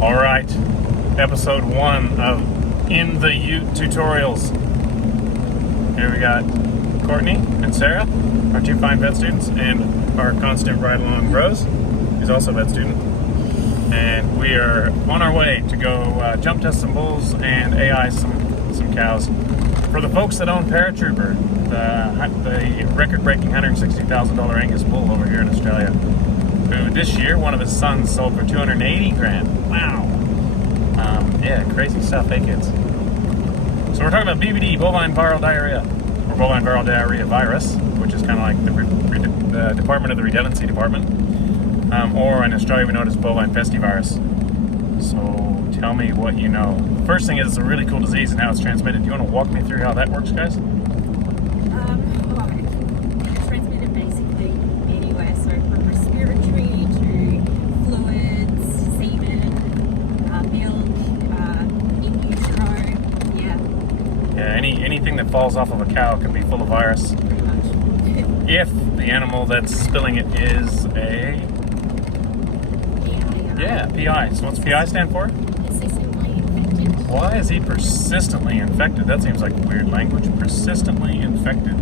All right, episode 1 of In the Ute Tutorials. Here we got Courtney and Sarah, our two fine vet students, and our constant ride-along Rose, who's also a vet student. And we are on our way to go jump test some bulls and AI some cows. For the folks that own Paratrooper, the record-breaking $160,000 Angus bull over here in Australia, who this year one of his sons sold for $280,000. Wow. Yeah, crazy stuff, hey kids. So we're talking about BVD, bovine viral diarrhea, or bovine viral diarrhea virus, which is kind of like the Department of the Redundancy Department, or in Australia we know it as bovine festivirus. So tell me what you know. First thing is, it's a really cool disease and how it's transmitted. Do you want to walk me through how that works, guys? Well, it's transmitted basically anywhere, so from respiratory to fluids, semen, milk, in utero, Yeah, anything that falls off of a cow can be full of virus. pretty much. If the animal that's spilling it is a... Yeah, PI. So what's PI stand for? Persistently infected. Why is he persistently infected? That seems like weird language. Persistently infected.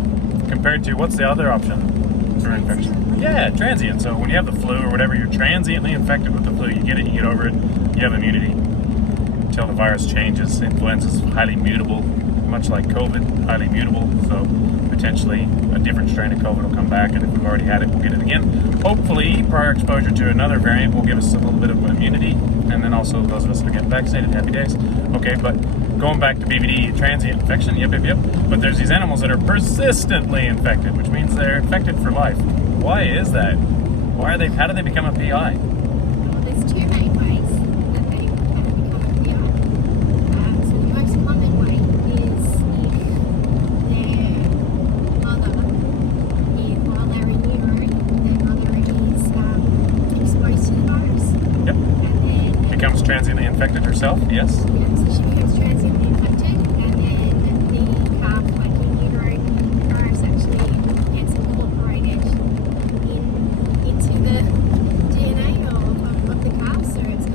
Compared to, what's the other option for infection? Yeah, transient. So when you have the flu or whatever, you're transiently infected with the flu. You get it, you get over it, you have immunity until the virus changes. Influenza is highly mutable, much like COVID, highly mutable. So potentially a different strain of COVID will come back, and if we've already had it, we'll get it again. Hopefully, prior exposure to another variant will give us a little bit of immunity, and then also those of us that are getting vaccinated, happy days. Okay, but going back to BVD, transient infection, yep. But there's these animals that are persistently infected, which means they're infected for life. Why is that? How do they become a PI? Well, there's two main ways that they can become a PI. So the most common way is if their mother, while they're in utero, their mother is exposed to the virus. Yep. And then Becomes transiently infected herself, yes? yeah, so she becomes transiently infected, and then the calf, like in utero, the virus actually gets incorporated into the DNA of the calf, so it's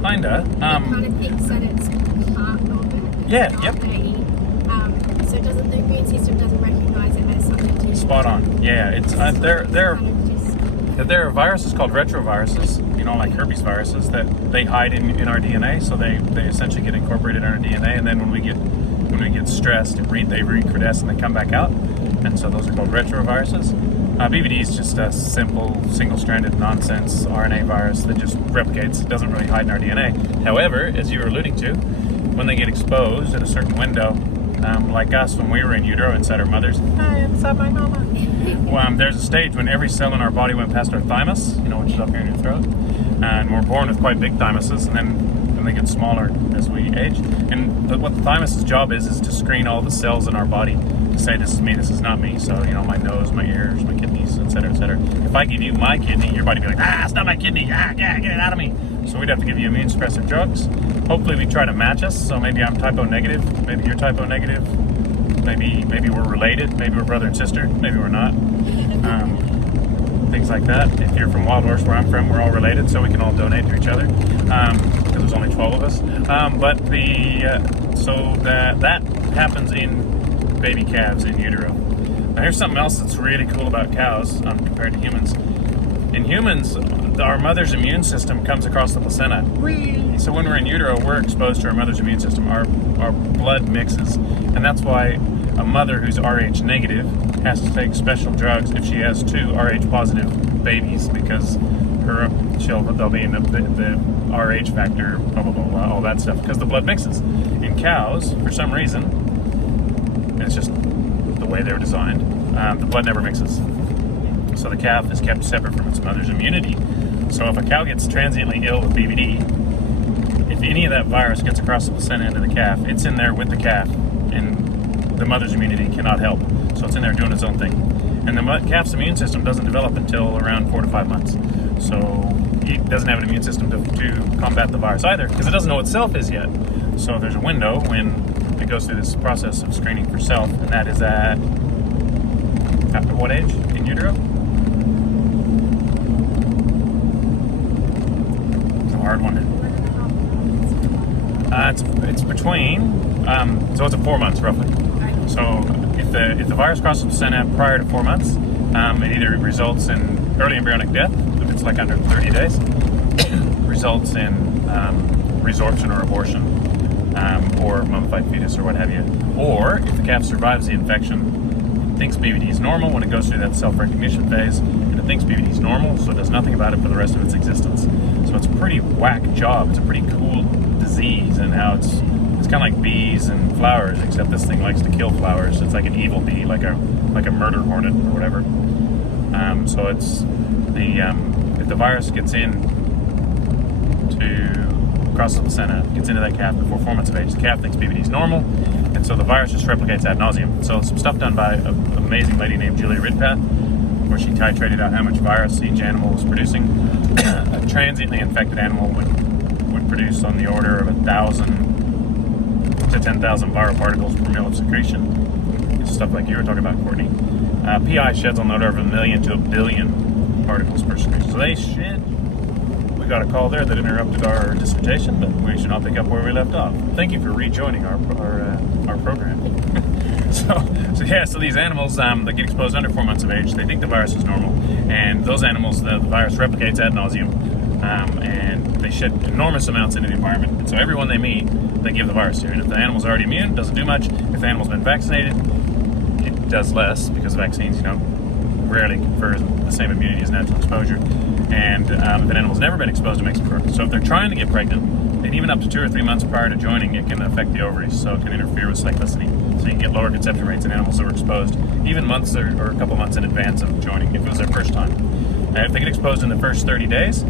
Kinda. it kind of thinks that it's part of it. Yeah, It's yep. not so it doesn't, the immune system doesn't recognize it as something to Spot on. Yeah, it's they're there are viruses called retroviruses, like herpes viruses, that they hide in our DNA, so they essentially get incorporated in our DNA, and then when we get stressed, they recrudesce and they come back out, and so those are called retroviruses. BVD is just a simple single-stranded nonsense RNA virus that just replicates. It doesn't really hide in our DNA. However, as you were alluding to, when they get exposed at a certain window, like us when we were in utero inside our mothers, hi, inside my mama. There's a stage when every cell in our body went past our thymus, which is up here in your throat, and we're born with quite big thymuses, and then they get smaller as we age. And what the thymus's job is to screen all the cells in our body to say, this is me, this is not me. So, my nose, my ears, my kidneys, etc., etc. If I give you my kidney, your body would be like, it's not my kidney, get it out of me. So we'd have to give you immune suppressive drugs. Hopefully we try to match us, so maybe I'm typo negative, maybe you're typo negative, maybe we're related, maybe we're brother and sister, maybe we're not. Things like that. If you're from Wild Horse, where I'm from, we're all related, so we can all donate to each other, because there's only 12 of us. So that happens in baby calves in utero. Now here's something else that's really cool about cows compared to humans. In humans, our mother's immune system comes across the placenta. Whee! So when we're in utero, we're exposed to our mother's immune system. Our blood mixes, and that's why a mother who's Rh negative has to take special drugs if she has two Rh positive babies, because they'll be in the Rh factor, blah blah blah, all that stuff, because the blood mixes. In cows, for some reason, and it's just the way they were designed, the blood never mixes. So the calf is kept separate from its mother's immunity. So if a cow gets transiently ill with BVD, if any of that virus gets across the placenta into the calf, it's in there with the calf, and the mother's immunity cannot help. So it's in there doing its own thing. And the calf's immune system doesn't develop until around 4 to 5 months. So it doesn't have an immune system to combat the virus either, because it doesn't know what self is yet. So there's a window when it goes through this process of screening for self, and that is at what age in utero? It's a hard one. It's between, so it's 4 months roughly. Okay. So if the virus crosses the placenta prior to 4 months, it either results in early embryonic death, if it's like under 30 days, results in resorption or abortion, or mummified fetus or what have you. Or if the calf survives the infection, thinks BVD is normal when it goes through that self-recognition phase, and it thinks BVD is normal, so it does nothing about it for the rest of its existence. So it's a pretty whack job. It's a pretty cool disease, and how it's kind of like bees and flowers, except this thing likes to kill flowers. It's like an evil bee, like a murder hornet or whatever. So it's if the virus gets in to cross the placenta, gets into that calf before 4 months of age, the calf thinks BVD is normal, and so the virus just replicates ad nauseum. So some stuff done by an amazing lady named Julia Ridpath, where she titrated out how much virus each animal was producing. A transiently infected animal would produce on the order of 1,000 to 10,000 viral particles per mil of secretion. It's stuff like you were talking about, Courtney. PI sheds on the order of 1 million to 1 billion particles per secretion. So they shed. We got a call there that interrupted our dissertation, but we should not pick up where we left off. Thank you for rejoining our program. So these animals that get exposed under 4 months of age, they think the virus is normal, and those animals, the virus replicates ad nauseum, and they shed enormous amounts into the environment. And so everyone they meet, they give the virus to. And if the animal's already immune, it doesn't do much. If the animal's been vaccinated, it does less, because vaccines, rarely confer the same immunity as natural exposure. And if an animal's never been exposed, it makes it worse. So if they're trying to get pregnant, and even up to 2 or 3 months prior to joining, it can affect the ovaries, so it can interfere with cyclicity. So you can get lower conception rates in animals that were exposed even months or a couple months in advance of joining, if it was their first time. And if they get exposed in the first 30 days,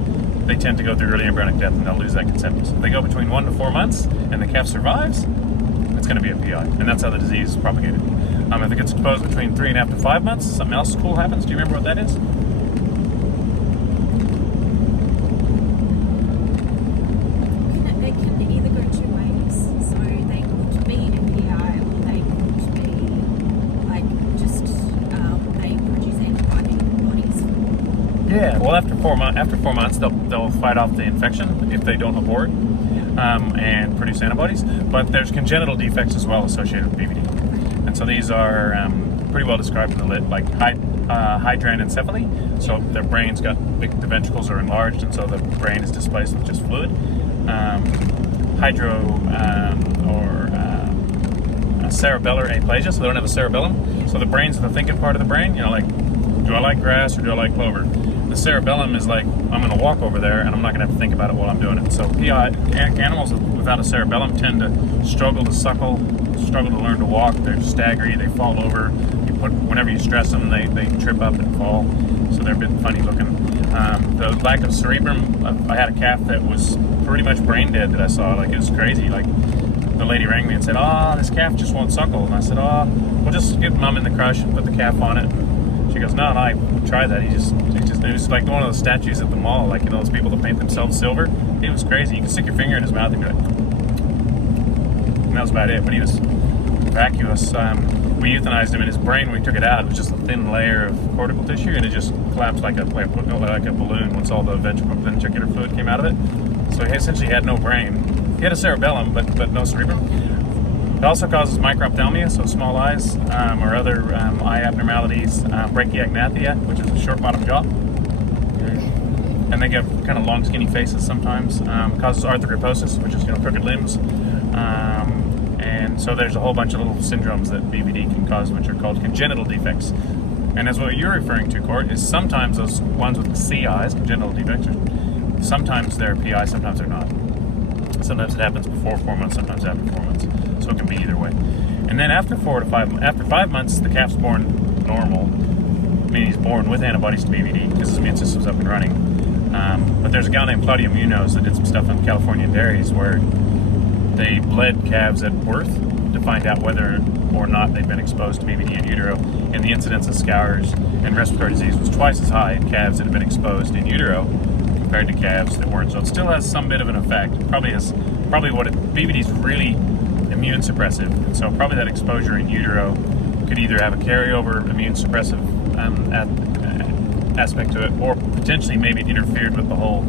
they tend to go through early embryonic death, and they'll lose that conceptus. If they go between 1 to 4 months and the calf survives, it's going to be a PI, and that's how the disease is propagated. If it gets exposed between 3.5 to 5 months, something else cool happens. Do you remember what that is? They can either go 2 ways. So they could be a PI, or they could be like just they produce antibodies. Yeah. Well, after 4 months, they'll fight off the infection if they don't abort and produce antibodies. But there's congenital defects as well associated with BVD. And so these are pretty well described in the lit, like hydranencephaly. So their brains the ventricles are enlarged, and so the brain is displaced with just fluid. Cerebellar aplasia, so they don't have a cerebellum. So the brain's the thinking part of the brain, like, do I like grass or do I like clover? The cerebellum is like, I'm going to walk over there and I'm not going to have to think about it while I'm doing it. So animals without a cerebellum tend to struggle to suckle, struggle to learn to walk. They're staggery, they fall over. Whenever you stress them, they trip up and fall. So they're a bit funny looking. The lack of cerebrum, I had a calf that was pretty much brain dead that I saw. Like, it was crazy. Like, the lady rang me and said, this calf just won't suckle. And I said, we'll just give mom in the crush and put the calf on it. And she goes, no, I tried that. He just it was like one of those statues at the mall, like, those people that paint themselves silver. It was crazy. You could stick your finger in his mouth and do it. And that was about it. But he was vacuous. We euthanized him, and his brain, when we took it out, it was just a thin layer of cortical tissue, and it just collapsed like a balloon once all the ventricular fluid came out of it. So he essentially had no brain. He had a cerebellum, but no cerebrum. It also causes microphthalmia, so small eyes, or other eye abnormalities, brachiognathia, which is a short bottom jaw. And they get kind of long, skinny faces sometimes. Causes arthrogryposis, which is crooked limbs. And so there's a whole bunch of little syndromes that BVD can cause, which are called congenital defects. And as what you're referring to, Court, is sometimes those ones with the CIs, congenital defects, sometimes they're PI, sometimes they're not. Sometimes it happens before 4 months, sometimes after 4 months. So it can be either way. And then after 5 months, the calf's born normal, meaning he's born with antibodies to BVD because his immune system's up and running. But there's a gal named Claudia Munoz that did some stuff on California dairies where they bled calves at birth to find out whether or not they'd been exposed to BVD in utero. And the incidence of scours and respiratory disease was twice as high in calves that had been exposed in utero compared to calves that weren't. So it still has some bit of an effect. BVD is really immune suppressive, and so probably that exposure in utero could either have a carryover immune suppressive aspect to it, or potentially maybe it interfered with the whole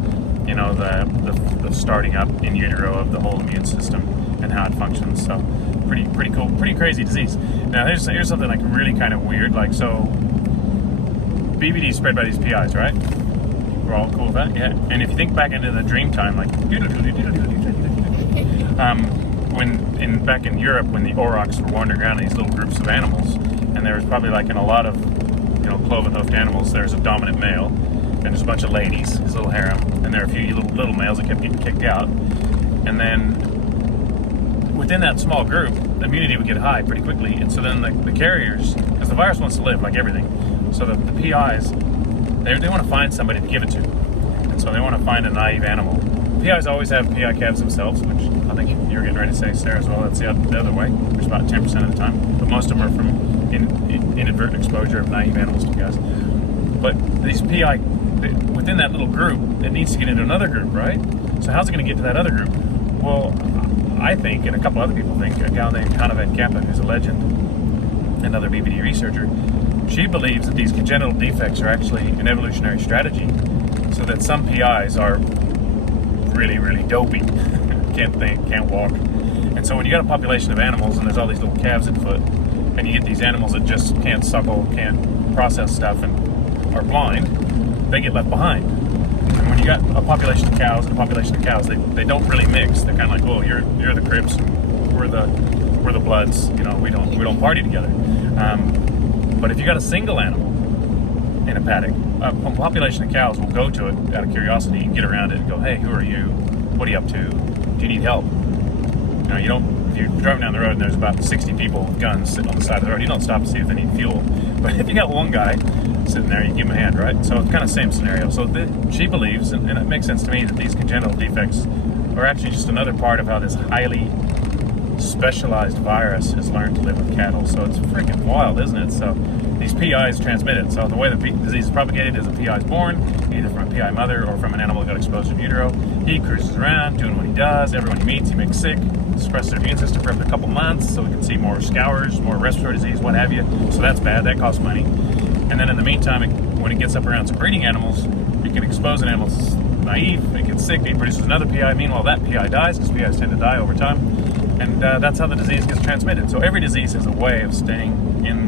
you know, the starting up in utero of the whole immune system and how it functions. So pretty cool, pretty crazy disease. Now here's something like really kind of weird. Like, so BVD is spread by these PIs, right? We're all cool with that, yeah. And if you think back into the dream time, like back in Europe, when the aurochs were wandering around these little groups of animals, and there was probably, like, in a lot of, you know, cloven-hoofed animals, there's a dominant male, and there's a bunch of ladies, his little harem, and there are a few little males that kept getting kicked out. And then within that small group, immunity would get high pretty quickly, and so then the carriers, because the virus wants to live like everything, so the PIs, they want to find somebody to give it to, and so they want to find a naive animal. PIs always have PI calves themselves, which I think you were getting ready to say, Sarah, as well. That's the other way, which is about 10% of the time, but most of them are from inadvertent exposure of naive animals to guys. But these PI, within that little group, it needs to get into another group, right? So how's it going to get to that other group? Well, I think, and a couple other people think, a gal named Hannah Van Kampen, who's a legend, another BVD researcher, she believes that these congenital defects are actually an evolutionary strategy, so that some PIs are really, really dopey, can't think, can't walk. And so when you got a population of animals and there's all these little calves at foot, and you get these animals that just can't suckle, can't process stuff, and are blind, they get left behind. And when you got a population of cows and a population of cows, they don't really mix. They're kind of like, well, you're the Crips, we're the Bloods. You know, we don't party together. But if you got a single animal in a paddock, a population of cows will go to it out of curiosity and get around it and go, hey, who are you? What are you up to? Do you need help? You know, you don't. If you're driving down the road and there's about 60 people with guns sitting on the side of the road, you don't stop to see if they need fuel. But if you got one guy sitting there, you give him a hand, right? So it's kind of same scenario. So she believes, and it makes sense to me, that these congenital defects are actually just another part of how this highly specialized virus has learned to live with cattle. So it's freaking wild, isn't it? So these PIs transmit it. So the way the disease is propagated is a PI is born, either from a PI mother or from an animal that got exposed in utero. He cruises around doing what he does. Everyone he meets, he makes sick, suppresses their immune system for up to a couple months, so we can see more scours, more respiratory disease, what have you. So that's bad. That costs money. And then in the meantime, when it gets up around some breeding animals, it can expose an animal that's naive, it gets sick, it produces another PI. Meanwhile, that PI dies, because PIs tend to die over time. And that's how the disease gets transmitted. So every disease has a way of staying in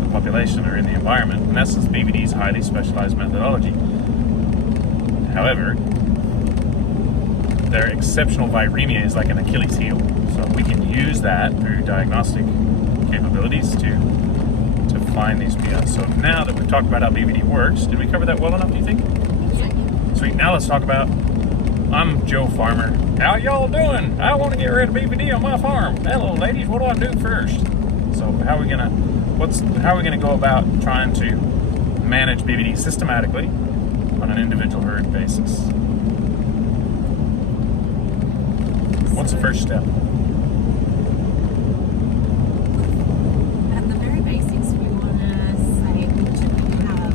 the population or in the environment. And that's BVD's highly specialized methodology. However, their exceptional viremia is like an Achilles heel. So we can use that through diagnostic capabilities to find these PIs. So now that we've talked about how BVD works, did we cover that well enough, do you think? Yeah. Sweet. Now let's talk about, I'm Joe Farmer. How y'all doing? I want to get rid of BVD on my farm. Hello, ladies. What do I do first? So how are we gonna go about trying to manage BVD systematically on an individual herd basis? What's the first step? At the very basics, we want to say which of you have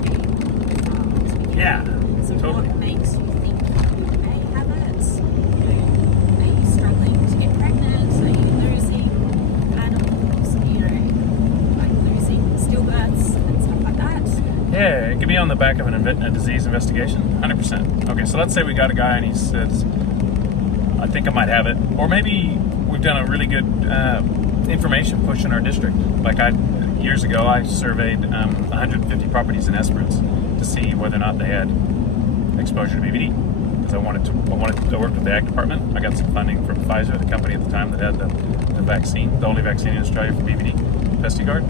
BVD. Yeah, So totally. what makes you think you may have it? Are you struggling to get pregnant? Are you losing animals? Like losing stillbirths and stuff like that? Yeah, it could be on the back of a disease investigation, 100%. Okay, so let's say we got a guy and he says, I think I might have it. Or maybe we've done a really good information push in our district. Like years ago, I surveyed 150 properties in Esperance to see whether or not they had exposure to BVD. Because I wanted to work with the Ag Department. I got some funding from Pfizer, the company at the time that had the vaccine, the only vaccine in Australia for BVD, Pestigard.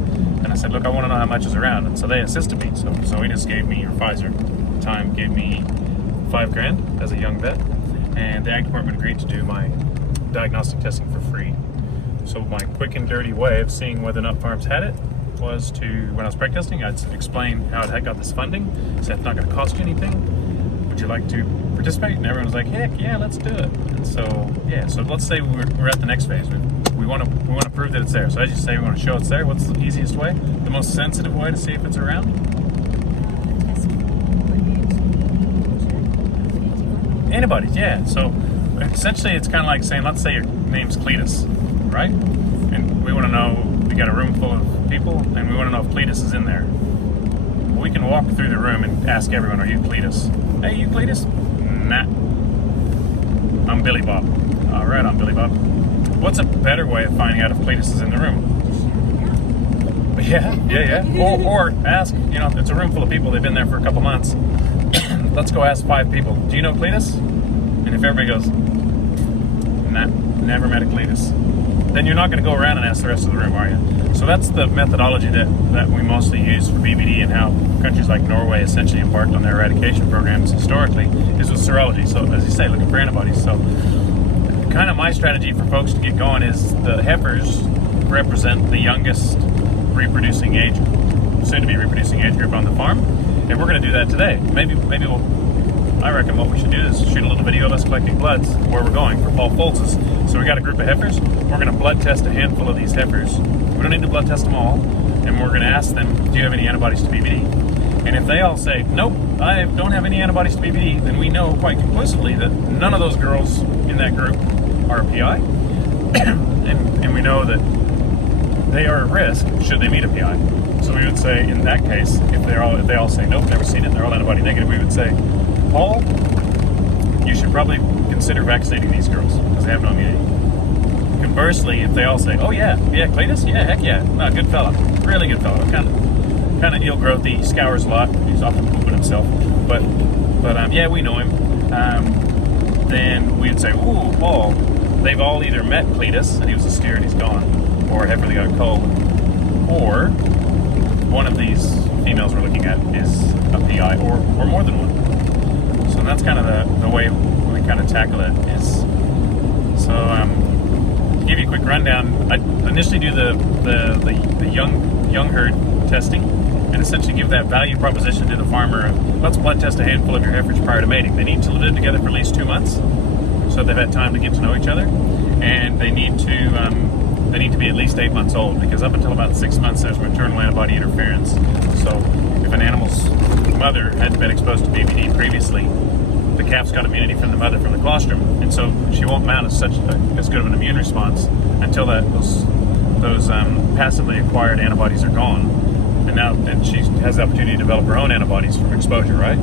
And I said, look, I want to know how much is around. And so they assisted me. So he just gave me, or Pfizer at the time, gave me $5,000 as a young vet. And the Ag Department agreed to do my diagnostic testing for free. So my quick and dirty way of seeing whether or not farms had it was to, when I was preg testing, I'd explain how I got this funding. So it's not going to cost you anything. Would you like to participate? And everyone was like, heck yeah, let's do it. And so yeah, so let's say we're at the next phase. We want to prove that it's there. So as you say, we want to show it's there. What's the easiest way? The most sensitive way to see if it's around? Test for Antibodies, yeah. So essentially it's kind of like saying, let's say your name's Cletus, right? And we want to know, we got a room full of people, and we want to know if Cletus is in there. We can walk through the room and ask everyone, are you Cletus? Hey, you Cletus? Nah. I'm Billy Bob. All right, I'm Billy Bob. What's a better way of finding out if Cletus is in the room? Yeah. Or ask, it's a room full of people. They've been there for a couple months. Let's go ask 5 people. Do you know Cletus? And if everybody goes, nah, never met a Cletus, then you're not going to go around and ask the rest of the room, are you? So that's the methodology that we mostly use for BVD, and how countries like Norway essentially embarked on their eradication programs historically, is with serology. So as you say, looking for antibodies. So kind of my strategy for folks to get going is the heifers represent the youngest reproducing age, soon to be reproducing age group on the farm, and we're going to do that today. Maybe I reckon what we should do is shoot a little video of us collecting bloods where we're going for Paul Foltz's. So we got a group of heifers. We're going to blood test a handful of these heifers. We don't need to blood test them all, and we're going to ask them, do you have any antibodies to BVD? And if they all say, nope, I don't have any antibodies to BVD, then we know quite conclusively that none of those girls in that group are a PI, and we know that they are at risk should they meet a PI. So we would say, in that case, if they all say nope, never seen it, they're all antibody negative, we would say, Paul, you should probably consider vaccinating these girls because they have no immunity. Conversely, if they all say, oh yeah, Cletus, yeah, heck yeah, no, good fella, really good fella, kind of ill growthy, scours a lot, he's often pooping himself, but yeah, we know him. Then we'd say, ooh, Paul, they've all either met Cletus and he was a steer and he's gone, or a heifer they got a cold, or one of these females we're looking at is a PI, or more than one. So that's kind of the way we kind of tackle it. Is so to give you a quick rundown, I initially do the young herd testing, and essentially give that value proposition to the farmer. Let's blood test a handful of your heifers prior to mating. They need to live together for at least 2 months, so they've had time to get to know each other, and they need to be at least 8 months old, because up until about 6 months there's maternal antibody interference. So if an animal's mother had been exposed to BVD previously, the calf's got immunity from the mother from the colostrum, and so she won't mount as good of an immune response until those passively acquired antibodies are gone, and she has the opportunity to develop her own antibodies from exposure, right?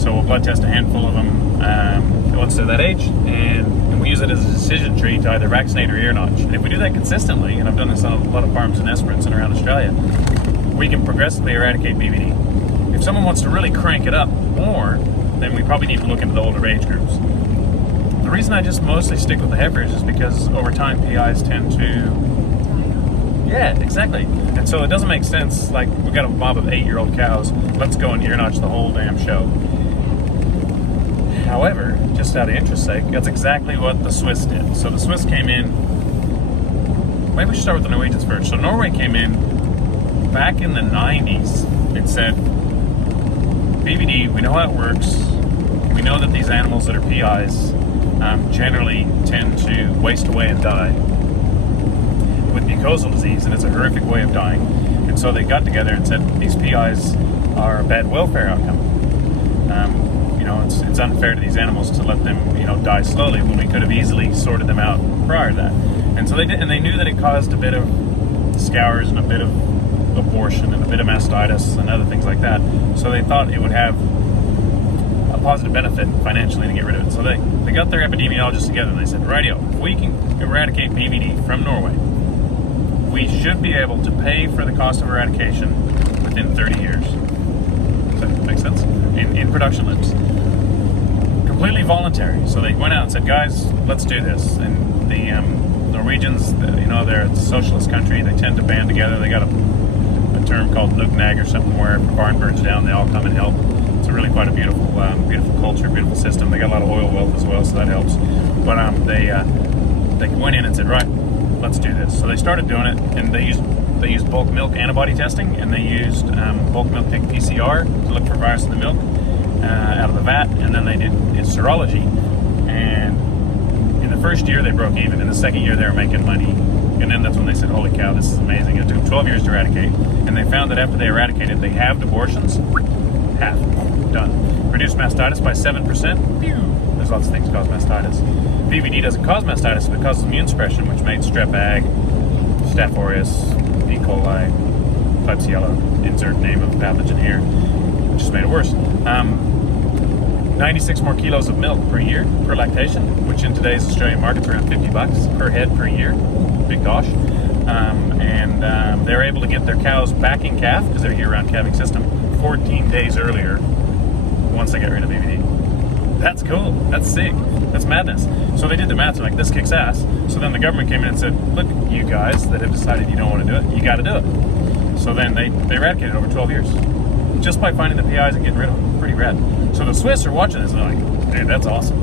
So we'll blood test a handful of them once they're that age, and we use it as a decision tree to either vaccinate or ear notch. And if we do that consistently, and I've done this on a lot of farms in Esperance and around Australia, we can progressively eradicate BVD. If someone wants to really crank it up more, then we probably need to look into the older age groups. The reason I just mostly stick with the heifers is because over time PIs tend to... Yeah, exactly. And so it doesn't make sense, like, we've got a mob of 8-year-old cows, let's go and ear notch the whole damn show. However, just out of interest's sake, that's exactly what the Swiss did. So the Swiss came in... Maybe we should start with the Norwegians first. So Norway came in back in the 90s and said, BVD, we know how it works. We know that these animals that are PIs generally tend to waste away and die with mucosal disease, and it's a horrific way of dying. And so they got together and said these PIs are a bad welfare outcome. It's unfair to these animals to let them, die slowly when we could have easily sorted them out prior to that. And so they did, and they knew that it caused a bit of scours and a bit of abortion and a bit of mastitis and other things like that. So they thought it would have a positive benefit financially to get rid of it. So they got their epidemiologists together and they said, rightio, if we can eradicate BVD from Norway, we should be able to pay for the cost of eradication within 30 years. Does that make sense? In production lips. Completely voluntary. So they went out and said, guys, let's do this. And the Norwegians, they're a socialist country. They tend to band together. They got a term called nugnag or something, where if a barn burns down, they all come and help. It's really quite a beautiful culture, beautiful system. They got a lot of oil wealth as well, so that helps. But they went in and said, right, let's do this. So they started doing it, and they used bulk milk antibody testing, and they used bulk milk PCR to look for virus in the milk out of the vat, and then they did serology. And in the first year, they broke even. In the second year, they were making money. And then that's when they said, holy cow, this is amazing. It took 12 years to eradicate. And they found that after they eradicated, they halved abortions. Half. Done. Reduced mastitis by 7%. There's lots of things that cause mastitis. BVD doesn't cause mastitis, but it causes immune suppression, which made strep ag, Staph aureus, E. coli, Klebsiella, insert name of pathogen here, which just made it worse. 96 more kilos of milk per year per lactation, which in today's Australian market's around $50 per head per year. Big gosh. They're able to get their cows back in calf, because they're a year-round calving system, 14 days earlier once they get rid of BVD. That's cool. That's sick. That's madness. So they did the math, and like, this kicks ass. So then the government came in and said, look, you guys that have decided you don't want to do it, you got to do it. So then they eradicated it over 12 years. Just by finding the PIs and getting rid of them. Pretty rad. So the Swiss are watching this and they're like, dude, that's awesome.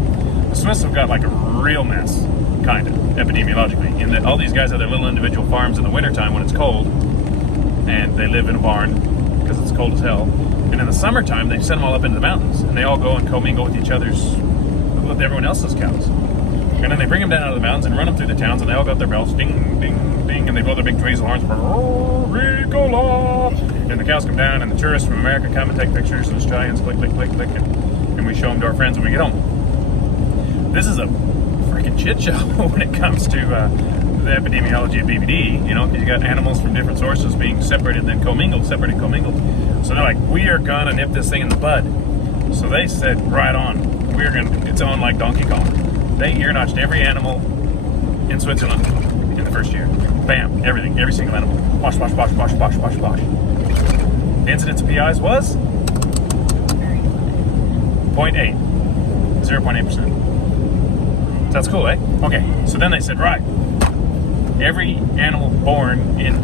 The Swiss have got like a real mess, kind of, epidemiologically, in that all these guys have their little individual farms in the wintertime when it's cold, and they live in a barn because it's cold as hell. And in the summertime, they send them all up into the mountains, and they all go and commingle with with everyone else's cows. And then they bring them down out of the mountains and run them through the towns, and they all got their bells, ding, ding, ding, and they blow their big tweezers horns, and the cows come down, and the tourists from America come and take pictures, and Australians click, click, click, click, and we show them to our friends when we get home. This is a freaking shit show when it comes to the epidemiology of BVD, you know, because you got animals from different sources being separated, then commingled, separated, commingled. So they're like, we are gonna nip this thing in the bud. So they said, right on, it's on like Donkey Kong. They ear-notched every animal in Switzerland in the first year. Bam, everything, every single animal. Wash, wash, wash, wash, wash, wash, wash. The incidence of PIs was 0.8, 0.8%. So that's cool, eh? Okay, so then they said, right, every animal born in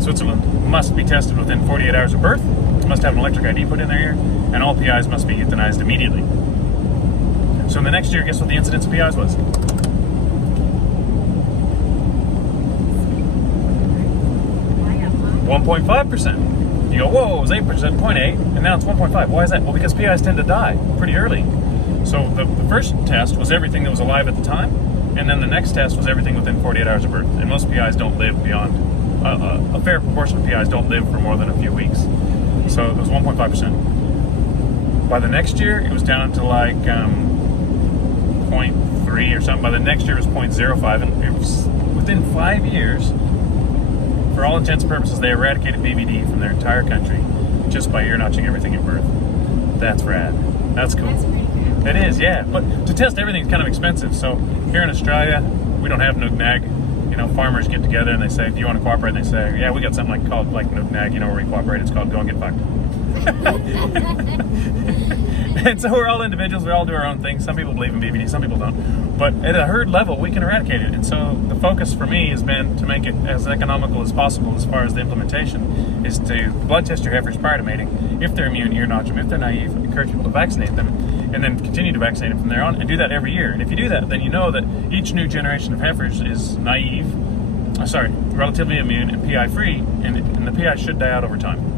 Switzerland must be tested within 48 hours of birth, must have an electric ID put in their ear, and all PIs must be euthanized immediately. So in the next year, guess what the incidence of PIs was? 1.5%. You go, whoa, it was 8%, 0.8, and now it's 1.5. Why is that? Well, because PIs tend to die pretty early. So the first test was everything that was alive at the time, and then the next test was everything within 48 hours of birth. And most PIs don't live beyond, a fair proportion of PIs don't live for more than a few weeks. So it was 1.5%. By the next year, it was down to like 0.3 or something. By the next year, it was 0.05, and it was within 5 years. For all intents and purposes, they eradicated BVD from their entire country just by ear-notching everything at birth. That's rad. That's cool. That's pretty cool. It is, yeah. But to test everything is kind of expensive. So here in Australia, we don't have Nug-Nag. You know, farmers get together and they say, do you want to cooperate? And they say, yeah, we got something called Nug-Nag, you know, where we cooperate. It's called go and get fucked. And so we're all individuals, we all do our own thing. Some people believe in BVD, some people don't. But at a herd level, we can eradicate it. And so the focus for me has been to make it as economical as possible as far as the implementation, is to blood test your heifers prior to mating. If they're immune, ear-notch them. If they're naive, encourage people to vaccinate them, and then continue to vaccinate them from there on, and do that every year. And if you do that, then you know that each new generation of heifers is relatively immune and PI-free, and the PI should die out over time.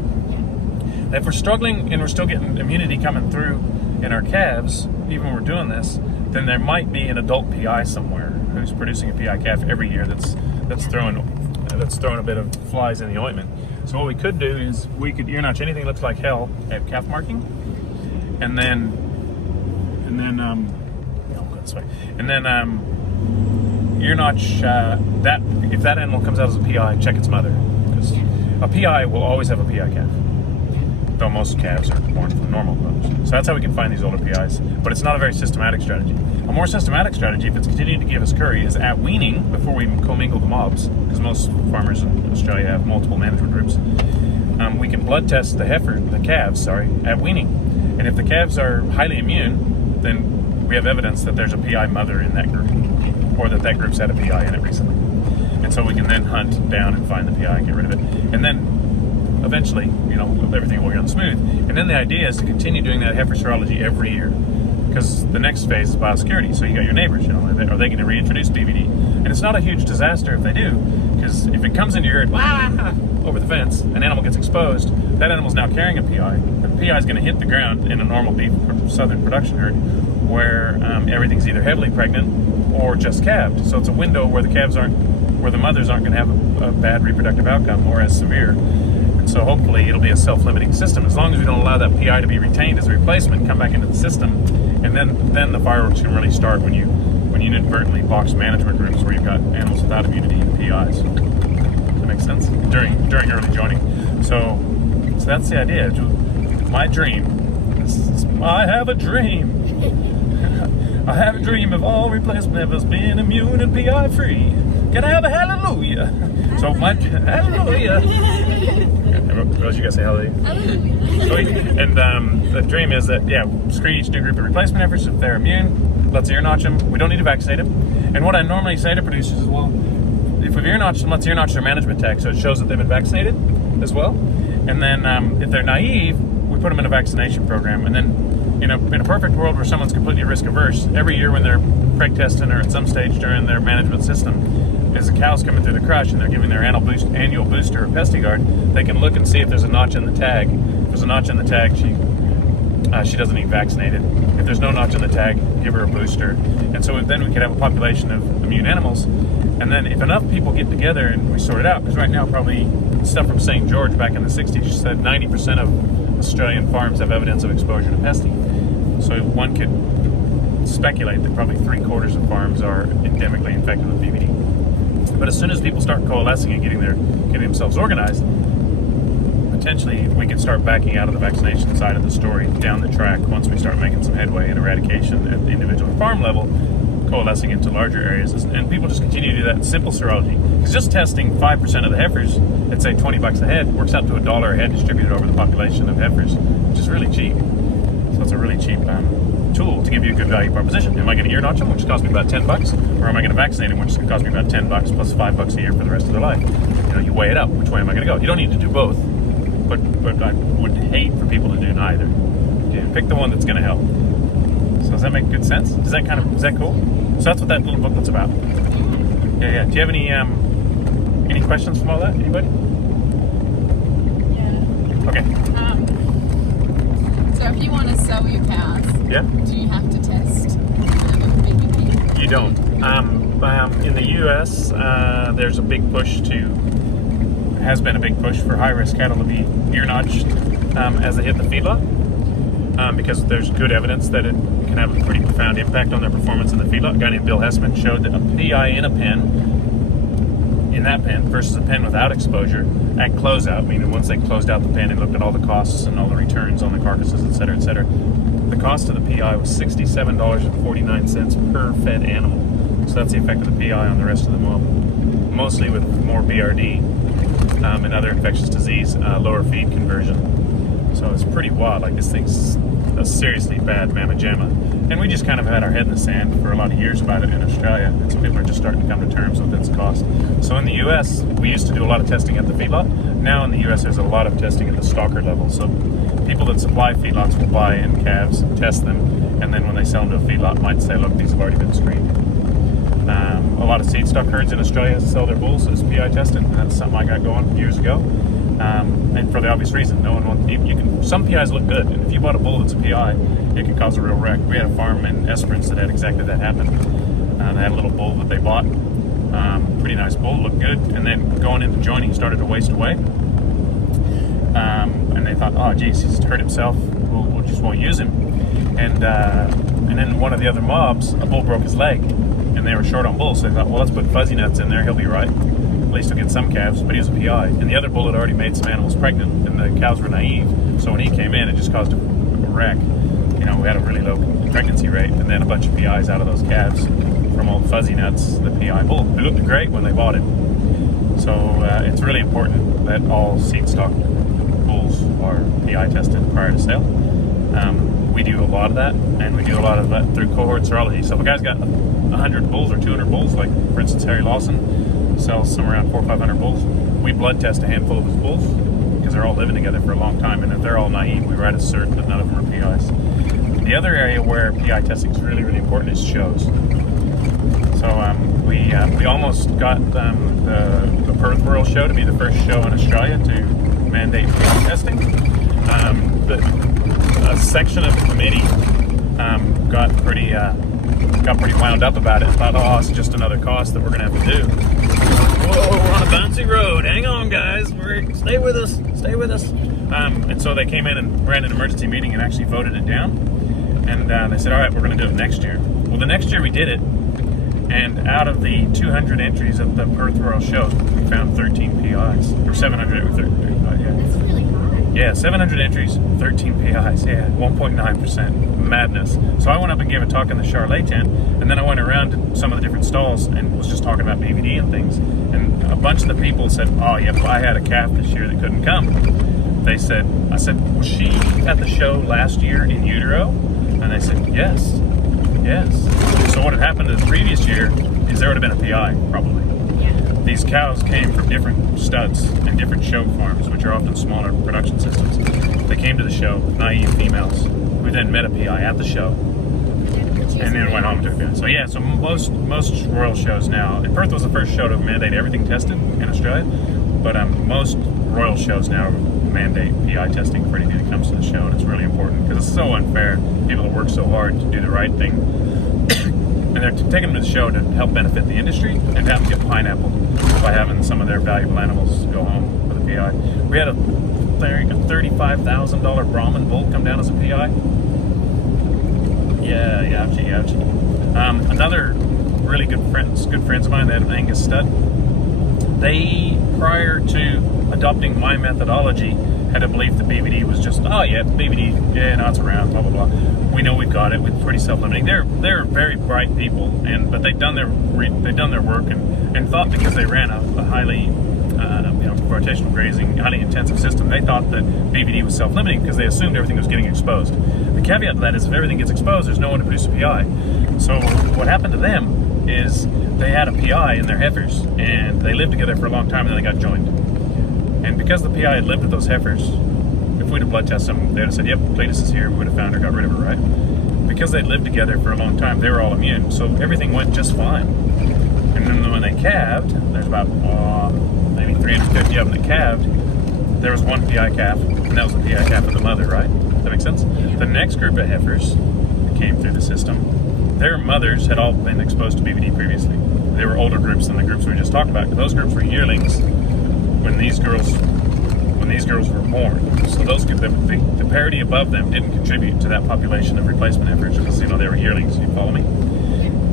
If we're struggling and we're still getting immunity coming through in our calves, even when we're doing this, then there might be an adult PI somewhere who's producing a PI calf every year that's throwing a bit of flies in the ointment. So what we could do is we could ear-notch anything that looks like hell at calf marking, and then ear-notch that if that animal comes out as a PI, check its mother, because a PI will always have a PI calf. Though most calves are born from normal mothers. So that's how we can find these older PIs. But it's not a very systematic strategy. A more systematic strategy, if it's continuing to give us curry, is at weaning, before we commingle the mobs, because most farmers in Australia have multiple management groups, we can blood test the calves, at weaning. And if the calves are highly immune, then we have evidence that there's a PI mother in that group, or that group's had a PI in it recently. And so we can then hunt down and find the PI and get rid of it. And then eventually, you know, everything will run smooth. And then the idea is to continue doing that heifer serology every year, because the next phase is biosecurity. So you got your neighbors, you know, are they going to reintroduce BVD? And it's not a huge disaster if they do, because if it comes into your herd, over the fence, an animal gets exposed, that animal's now carrying a PI. The PI is going to hit the ground in a normal beef southern production herd, where everything's either heavily pregnant or just calved. So it's a window where the mothers aren't going to have a bad reproductive outcome or as severe. So hopefully it'll be a self-limiting system, as long as we don't allow that PI to be retained as a replacement, come back into the system, and then the fireworks can really start when you inadvertently box management groups where you've got animals without immunity and PIs. That makes sense? During early joining. So that's the idea. My dream, I have a dream. I have a dream of all replacement levels being immune and PI free. Can I have a hallelujah? So my hallelujah. Rose, you gotta say hallelujah. And the dream is that screen each new group of replacement efforts if they're immune. Let's ear notch them. We don't need to vaccinate them. And what I normally say to producers is, well, if we've ear notched them, let's ear notch their management tag so it shows that they've been vaccinated as well. And then if they're naive, we put them in a vaccination program. And then in a perfect world where someone's completely risk averse, every year when they're preg testing or at some stage during their management system, as the cow's coming through the crush and they're giving their annual booster or PestiGuard, they can look and see if there's a notch in the tag. If there's a notch in the tag, she doesn't need vaccinated. If there's no notch in the tag, give her a booster. And so then we could have a population of immune animals. And then if enough people get together and we sort it out, because right now probably stuff from St. George back in the 60s said 90% of Australian farms have evidence of exposure to pesty. So one could speculate that probably 3/4 of farms are endemically infected with BVD. But as soon as people start coalescing and getting themselves organized, potentially we can start backing out of the vaccination side of the story down the track once we start making some headway in eradication at the individual farm level, coalescing into larger areas. And people just continue to do that simple serology. Because just testing 5% of the heifers at say $20 a head works out to $1 a head distributed over the population of heifers, which is really cheap. So it's a really cheap tool to give you a good value proposition. Am I going to ear notch them, which costs me about $10, or am I going to vaccinate them, which is going to cost me about $10 plus $5 a year for the rest of their life? You weigh it up. Which way am I going to go? You don't need to do both, but I would hate for people to do neither. Pick the one that's going to help. So does that make good sense? Is that cool? So that's what that little booklet's about. Yeah. Do you have any questions from all that? Anybody? Yeah. Okay. So if you want to sell your cows, do you have to test BVD? You don't. In the U.S., there's a big push has been a big push for high-risk cattle to be ear-notched as they hit the feedlot, because there's good evidence that it can have a pretty profound impact on their performance in the feedlot. A guy named Bill Hessman showed that a PI in that pen versus a pen without exposure at closeout, meaning once they closed out the pen and looked at all the costs and all the returns on the carcasses, et cetera, the cost of the PI was $67.49 per fed animal. So that's the effect of the PI on the rest of the mob, mostly with more BRD and other infectious disease, lower feed conversion. So it's pretty wild. Like, this thing's a seriously bad mamma jamma. And we just kind of had our head in the sand for a lot of years about it in Australia. And so people are just starting to come to terms with its cost. So in the US, we used to do a lot of testing at the feedlot. Now in the US, there's a lot of testing at the stalker level. So people that supply feedlots will buy in calves, test them, and then when they sell them to a feedlot, might say, look, these have already been screened. A lot of seed stock herds in Australia sell their bulls as PI tested. That's something I got going years ago. And for the obvious reason, no one wants. Some PIs look good, and if you bought a bull that's a PI, it can cause a real wreck. We had a farm in Esperance that had exactly that happen. They had a little bull that they bought, pretty nice bull, looked good, and then going into joining, started to waste away. And they thought, oh, geez, he's hurt himself. We'll just won't use him. And then one of the other mobs, a bull broke his leg, and they were short on bulls. So they thought, well, let's put fuzzy nuts in there. He'll be right. At least he'll get some calves, but he was a PI. And the other bull had already made some animals pregnant, and the cows were naive. So when he came in, it just caused a wreck. We had a really low pregnancy rate, and then a bunch of PIs out of those calves from old fuzzy nuts, the PI bull, who looked great when they bought it. So it's really important that all seed stock bulls are PI tested prior to sale. We do a lot of that, and we do a lot of that through cohort serology. So if a guy's got 100 bulls or 200 bulls, like for instance Harry Lawson sells somewhere around 400 or 500 bulls, we blood test a handful of his bulls because they're all living together for a long time, and if they're all naive, we write a cert that none of them are PIs. The other area where PI testing is really, really important is shows. So we almost got the Perth World Show to be the first show in Australia to mandate PI testing. A section of the committee got pretty wound up about it and thought, oh, it's just another cost that we're going to have to do. Whoa, we're on a bouncy road. Hang on, guys. Stay with us. And so they came in and ran an emergency meeting and actually voted it down. And they said, all right, we're going to do it next year. Well, the next year we did it. And out of the 200 entries of the Perth Royal Show, we found 13 PIs. Or 700, 13 PIs, yeah. That's really hard. Yeah, 700 entries, 13 PIs. Yeah, 1.9%. Madness. So I went up and gave a talk in the Charlotte tent, and then I went around to some of the different stalls and was just talking about BVD and things. And a bunch of the people said, "Oh, yeah, I had a calf this year that couldn't come." I said, "Was she at the show last year in utero?" And they said, yes. So what had happened the previous year is there would have been a PI, probably. Yeah. These cows came from different studs and different show farms, which are often smaller production systems. They came to the show, naive females, who then met a PI at the show, and then went home to a PI. So yeah, so most royal shows now, and Perth was the first show to mandate everything tested in Australia, but most royal shows now mandate PI testing for anything that comes to the show, and it's really important because it's so unfair. People that work so hard to do the right thing, and they're taking them to the show to help benefit the industry and have them get pineapple by having some of their valuable animals go home with a PI. We had a $35,000 Brahman bull come down as a PI. Yeah, ouchie. Another really good friends of mine, they had an Angus stud. They, prior to adopting my methodology, had a belief that BVD was just, oh yeah, BVD, yeah, no, it's around, blah blah blah. We know we've got it. We're pretty self-limiting. They're very bright people, but they've done their work and thought because they ran a highly rotational grazing, highly intensive system, they thought that BVD was self-limiting because they assumed everything was getting exposed. The caveat to that is if everything gets exposed, there's no one to produce a PI. So what happened to them is they had a PI in their heifers, and they lived together for a long time, and then they got joined. And because the PI had lived with those heifers, if we'd have blood tested them, they'd have said, yep, Cletus is here, we would have found her, got rid of her, right? Because they'd lived together for a long time, they were all immune, so everything went just fine. And then when they calved, there's about maybe 350 of them that calved, there was one PI calf, and that was the PI calf of the mother, right? Does that make sense? The next group of heifers that came through the system, their mothers had all been exposed to BVD previously. They were older groups than the groups we just talked about. Those groups were yearlings when these girls were born. So those the parity above them didn't contribute to that population of replacement heifers because they were yearlings. You follow me?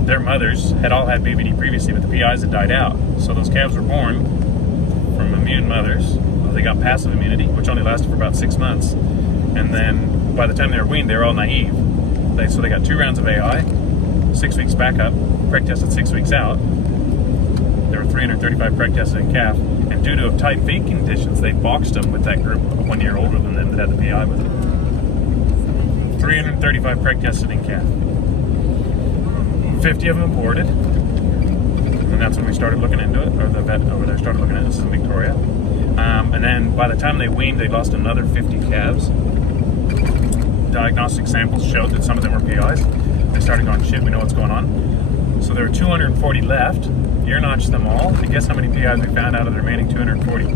Their mothers had all had BVD previously, but the PIs had died out. So those calves were born from immune mothers. They got passive immunity, which only lasted for about 6 months. And then by the time they were weaned, they were all naive. So they got 2 rounds of AI, 6 weeks back up, preg tested 6 weeks out. There were 335 preg tested in calf. And due to tight feed conditions, they boxed them with that group 1 year older than them that had the PI with them. 335 preg tested in calf. 50 of them aborted. And that's when we started looking into it, or the vet over there started looking at it. This is in Victoria. And then by the time they weaned, they lost another 50 calves. Diagnostic samples showed that some of them were PIs. They started going, shit, we know what's going on. So there were 240 left. Ear notched them all. And guess how many PIs we found out of the remaining 240?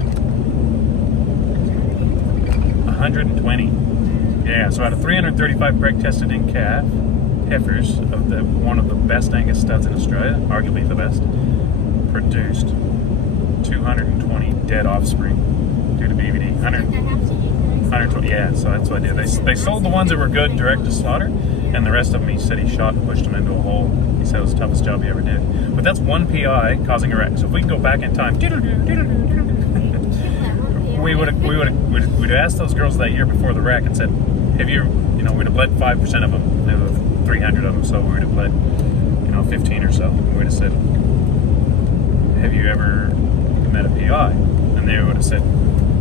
120. Yeah, so out of 335 preg tested in calf heifers of one of the best Angus studs in Australia, arguably the best, produced 220 dead offspring due to BVD. 120, yeah, so that's what I did. They sold the ones that were good direct to slaughter, and the rest of them he said he shot and pushed them into a hole. He said it was the toughest job he ever did. But that's one PI causing a wreck. So if we can go back in time, we'd asked those girls that year before the wreck and said, have you, we'd have bled 5% of them. There were 300 of them, so we would have bled, 15 or so. And we'd have said, have you ever met a PI? And they would have said,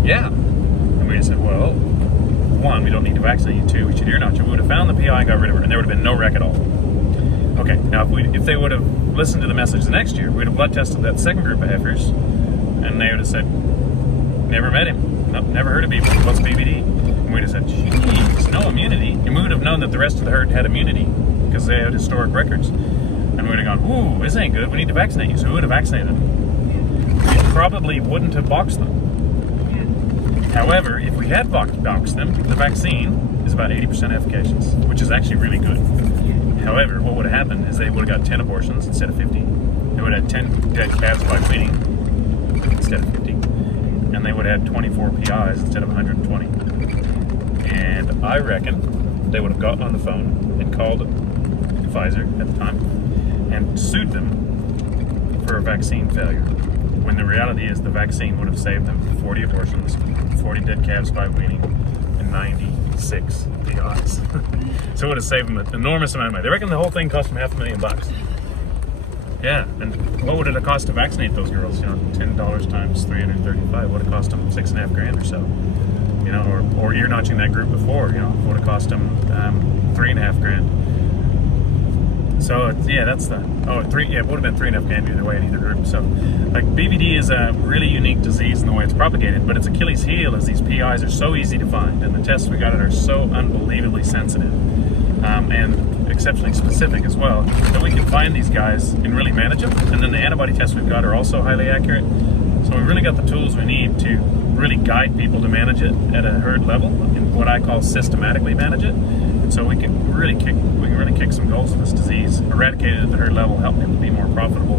yeah. And we'd have said, well, 1, we don't need to vaccinate you. 2, we should ear notch you. We would have found the PI and got rid of her, and there would have been no wreck at all. Okay, now if they would have listened to the message the next year, we'd have blood tested that second group of heifers, and they would have said, never met him. Nope, never heard of BVD. What's BVD? And we'd have said, geez, no immunity. And we would have known that the rest of the herd had immunity because they had historic records. And we would have gone, ooh, this ain't good. We need to vaccinate you. So we would have vaccinated them. We probably wouldn't have boxed them. However, if we had boxed them, the vaccine is about 80% efficacious, which is actually really good. However, what would have happened is they would have got 10 abortions instead of 50. They would have had 10 dead calves by weaning instead of 50. And they would have had 24 PIs instead of 120. And I reckon they would have gotten on the phone and called Pfizer at the time and sued them for a vaccine failure, when the reality is the vaccine would have saved them 40 abortions, 40 dead calves by weaning, and 96 PIs. So it would have saved them an enormous amount of money. They reckon the whole thing cost them $500,000. Yeah, and what would it have cost to vaccinate those girls? You know, $10 times 335 would have cost them $6.5 grand or so. You know, or ear notching that group before, you know, would have cost them $3.5 grand. So yeah, that's the it would have been $3.5 grand either way in either group. So like BVD is a really unique disease in the way it's propagated, but its Achilles heel is these PIs are so easy to find, and the tests we got are so unbelievably sensitive and exceptionally specific as well, that we can find these guys and really manage them. And then the antibody tests we've got are also highly accurate. So we've really got the tools we need to really guide people to manage it at a herd level, and what I call systematically manage it. And so we can really kick some goals in this disease, eradicate it at the herd level, help people be more profitable,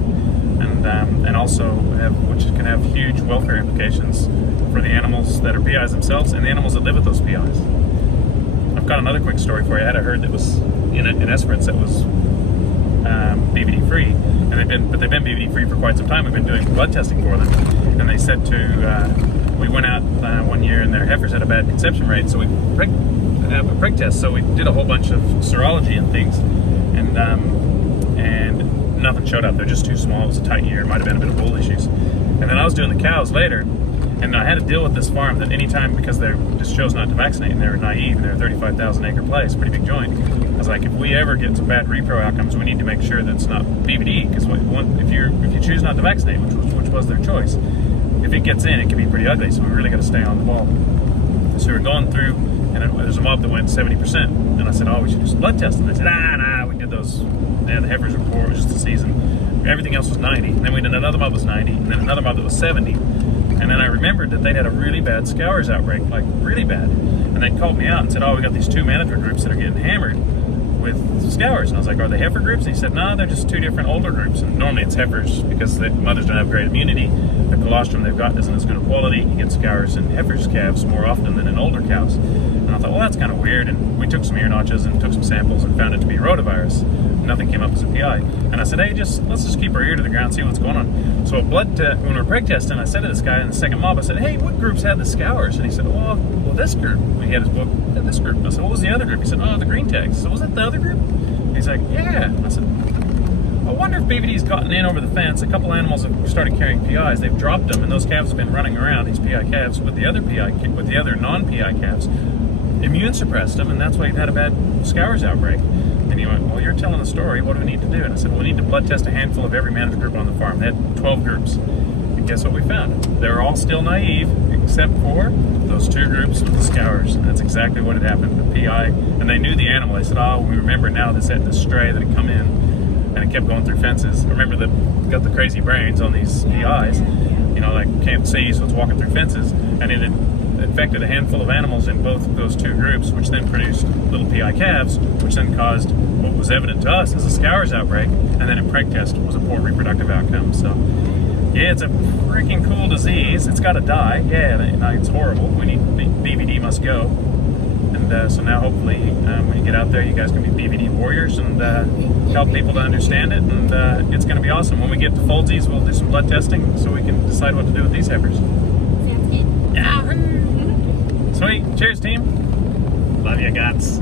and also which can have huge welfare implications for the animals that are PIs themselves and the animals that live with those PIs. I've got another quick story for you. I had a herd that was in Esperance that was BVD free, and they've been BVD free for quite some time. We've been doing blood testing for them, and they said we went out one year and their heifers had a bad conception rate, so we have a prig test. So we did a whole bunch of serology and things, and nothing showed up. They're just too small. It was a tight year. Might have been a bit of bull issues. And then I was doing the cows later, and I had to deal with this farm that anytime, because they just chose not to vaccinate and they were naive and they're a 35,000 acre place, pretty big joint. I was like, if we ever get some bad repro outcomes, we need to make sure that it's not BVD, because if you choose not to vaccinate, which was their choice, if it gets in, it can be pretty ugly. So we really got to stay on the ball. So we were going through, and there's a mob that went 70%, and I said, oh, we should do some blood testing. They said, nah, we did those. The heifers were poor. It was just a season. Everything else was 90. And then we did another mob that was 90, and then another mob that was 70. And then I remembered that they'd had a really bad scours outbreak, like really bad. And they called me out and said, oh, we got these two management groups that are getting hammered with scours. And I was like, are they heifer groups? And he said, no, they're just two different older groups. And normally it's heifers because the mothers don't have great immunity. The colostrum they've got isn't as good a quality. You get scours in heifers' calves more often than in older cows. And I thought, well, that's kind of weird. And we took some ear notches and took some samples and found it to be rotavirus. Nothing came up as a PI. And I said, hey, let's just keep our ear to the ground, see what's going on. So when we were prig testing, I said to this guy in the second mob, I said, hey, what groups had the scours? And he said, well, this group. He had his book, this group. And I said, what was the other group? He said, oh, the green tags. So was that the other group? He's like, yeah. I said, I wonder if BVD's gotten in over the fence. A couple animals have started carrying PIs. They've dropped them, and those calves have been running around, these PI calves, with the other non-PI calves. Immune suppressed them, and that's why you've had a bad scours outbreak. And he went, well, you're telling the story. What do we need to do? And I said, well, we need to blood test a handful of every managed group on the farm. They had 12 groups. And guess what we found? They were all still naive, except for those two groups with the scours. And that's exactly what had happened. The PI, and they knew the animal. They said, oh, we remember now this had this stray that had come in, and it kept going through fences. Remember that got the crazy brains on these PIs. You know, like can't see, so it's walking through fences. And it had infected a handful of animals in both of those two groups, which then produced little PI calves, which then caused what was evident to us as a scours outbreak, and then in prig test was a poor reproductive outcome. So yeah, it's a freaking cool disease. It's got to die. Yeah, it's horrible. We need BVD must go. And so now hopefully when you get out there, you guys can be BVD warriors and help people to understand it, and it's going to be awesome. When we get to Foldsies, we'll do some blood testing so we can decide what to do with these heifers. Sounds good. Yeah. Sweet. Cheers, team. Love you, guts.